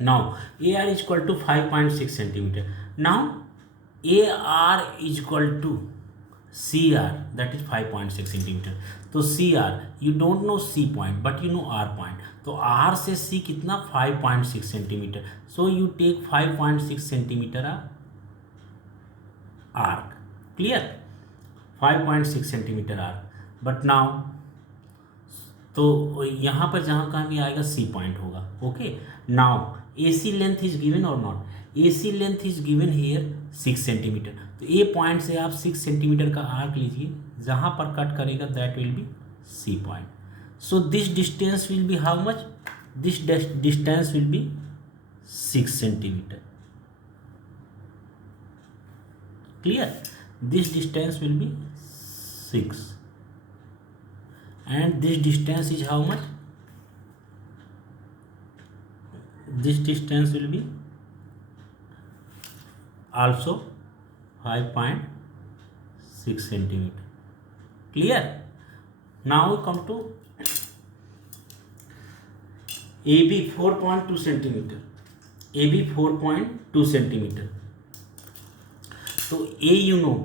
Now AR is equal to 5.6 centimeter. Now AR is equal to CR, that is 5.6 centimeter. तो CR you don't know C point but you know R point. तो R से C कितना 5.6 centimetre. So you take 5.6 centimetre arc. Clear? 5.6 centimetre arc. But now तो यहाँ पर जहाँ कहाँ भी आएगा C पॉइंट होगा. Okay. Now AC length is given or not. AC length is given here 6 centimetre. तो ए पॉइंट से आप 6 सेंटीमीटर का आर्क लीजिए, जहाँ पर कट करेगा that will B C point. So this distance will be how much? This distance will be 6 centimetre. Clear? This distance will be 6 and this distance is how much? This distance will be also 5.6 centimeter. Clear? Now we come to AB 4.2 centimeter. AB 4.2 centimeter. So A you know,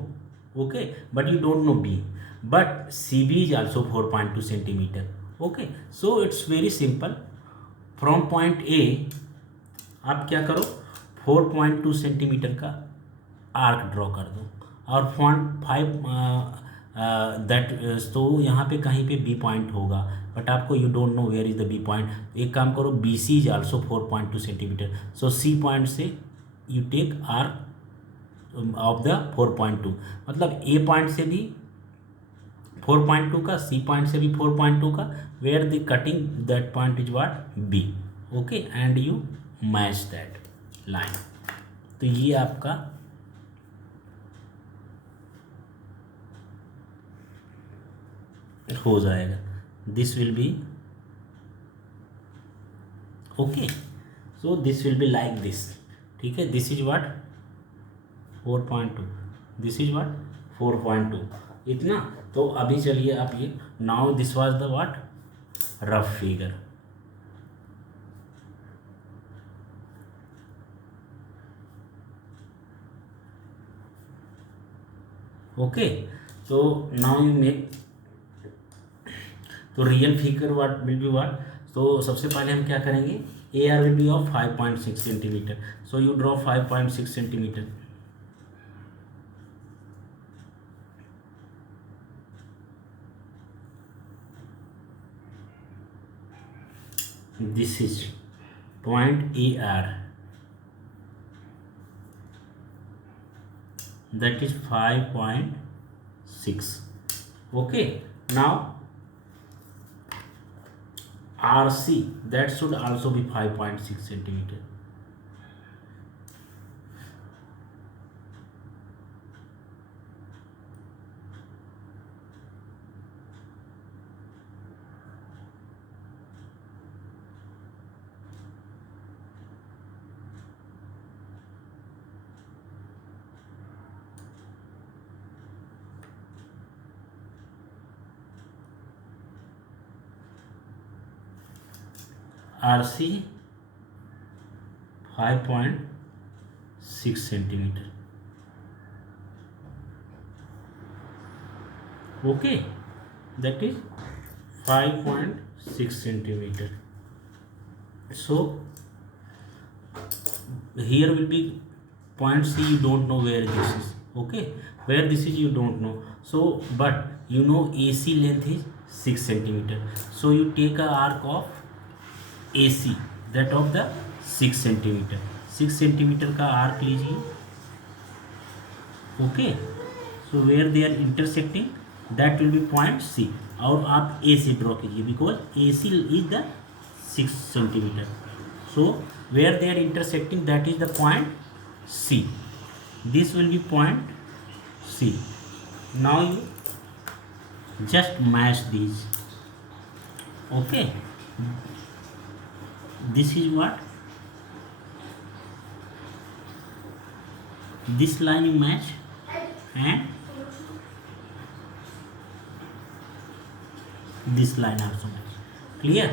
okay, but you don't know B. But CB is also 4.2 centimeter. Okay, so it's very simple. From point A आप क्या करो, 4.2 centimetre का arc draw कर दो और front 5 that. तो यहाँ पे कहीं पे B पॉइंट होगा बट आपको you don't know where is the B point. एक काम करो, BC is also 4.2 centimetre. So C point से you take arc of the 4.2. मतलब A पॉइंट से भी 4.2 का, C पॉइंट से भी 4.2 का, where the cutting that point is what? B. Okay, and you match that line. तो ये आपका हो जाएगा. This will be okay. So this will be like this. ठीक है, this is what? 4.2. This is what? 4.2. इतना. तो अभी चलिए आप ये, now this was the what? Rough figure. Okay. तो नाउ यू मेक, तो real figure what will be what? तो सबसे पहले हम क्या करेंगे, AR will be of 5.6 centimetre. So you draw 5.6 centimetre. This is point AR, that is 5.6. Okay, now RC, that should also be 5.6 centimeter. RC 5.6 centimetre. Okay, that is 5.6 centimeter. So here will be point C, you don't know where this is. Okay, where this is you don't know. So but you know AC length is 6 centimeter. So you take a arc of AC, that of the 6 centimetre. 6 centimetre का arc लीजिए. Okay, so where they are intersecting that will be point C. और आप A से draw कीजिए because AC is the 6 centimetre. So where they are intersecting that is the point C. This will be point C. Now you just match these. Okay, this is what? This line you match and this line also match. Clear?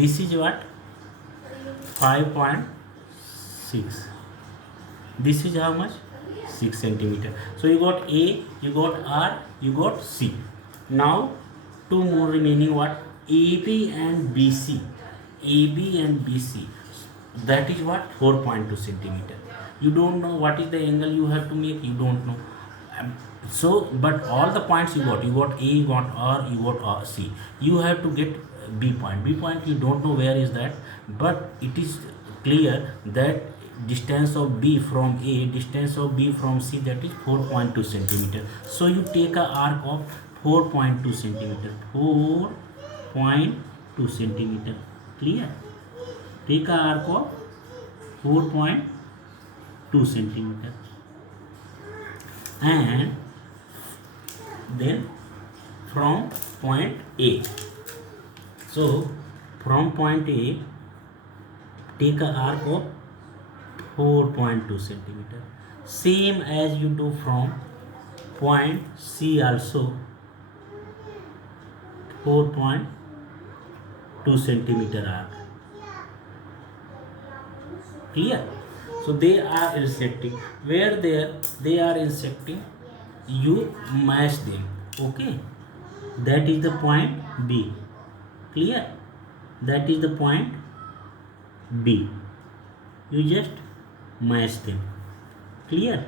This is what? 5.6 6. This is how much? 6 centimeter. So you got A, you got R, you got C. Now two more remaining, what? AB and BC. AB and BC, that is what? 4.2 centimeter. You don't know what is the angle you have to make, you don't know. So but all the points you got A, you got R, you got C. You have to get B point. You don't know where is that, but it is clear that distance of B from A, distance of B from C, that is 4.2 centimeter. So you take a arc of 4.2 centimeter. 4.2 centimeter. Clear? Take a arc of 4.2 centimeter, and then from point A. So from point A, take a arc of 4.2 centimeter. Same as you do from point C also, 4.2 centimeter arc. Clear? So they are intersecting. Where they are intersecting, you match them. Okay, that is the point B. Clear? That is the point B. You just match them. Clear?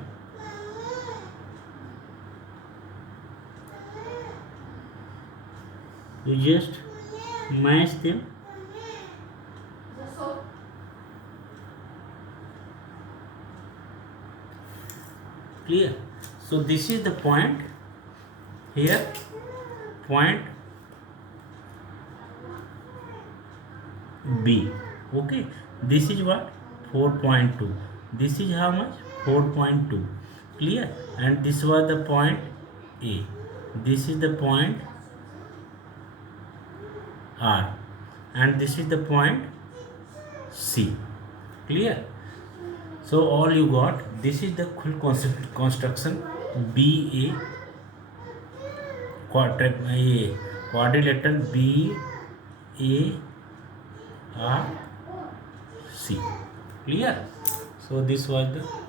You just match them. Clear? So this is the point here, point B. Okay, this is what? 4.2. This is how much? 4.2. Clear? And this was the point A. This is the point R, and this is the point C. Clear? So all you got, this is the full construction. BA quadrilateral BARC. Clear? So this was the